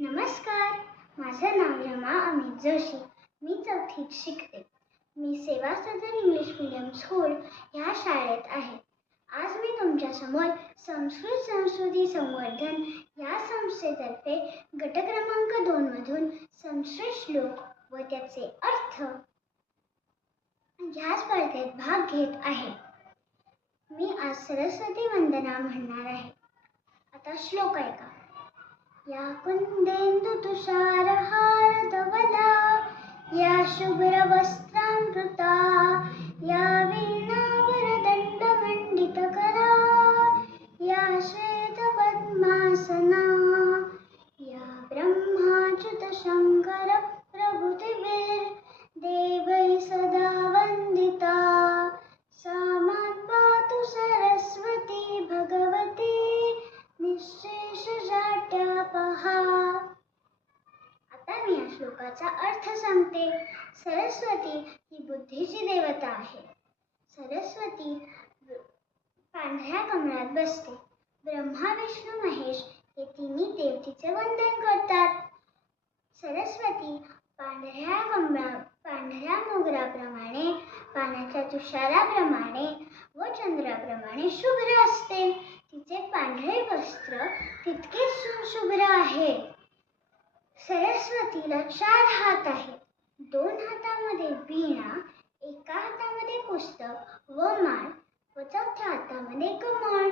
नमस्कार. माझं नाव रमा अमित जोशी. मी चौथीत शिकते. मी सेवा सदन इंग्लिश मीडियम स्कूल ह्या शाळेत आहे. आज मी तुमच्यासमोर संस्कृत संस्कृती संवर्धन या संस्थेतर्फे गट क्रमांक दोनमधून संस्कृत श्लोक व त्याचे अर्थ ह्या स्पर्धेत भाग घेत आहे. मी आज सरस्वती वंदना म्हणणार आहे. आता श्लोक ऐका. या कुन्देन्दु तुषारहार धवला या शुभ्रवस्त्रामृता या करा या श्वेतपद्मासना या ब्रह्माच्युतशङ्कर प्रभृतिभिर् देवैः पहा. आता मी या श्लोकाचा अर्थ सांगते. सरस्वती ही बुद्धीची देवता आहे. सरस्वती पांढऱ्या कमळात बसते. ब्रह्मा विष्णू महेश हे तिन्ही देवतेचे वंदन करतात. सरस्वती पांढऱ्या कमळा पांढऱ्या मोगराप्रमाणे पाण्याच्या तुषाराप्रमाणे व चंद्राप्रमाणे शुभ्र असते. तिचे पांढरे वस्त्र शुभ्र आहे. सरस्वतीला चार हात आहेत. दोन हातामध्ये वीणा एका हातामध्ये पुस्तक व माळ व चौथ्या हातामध्ये कमळ.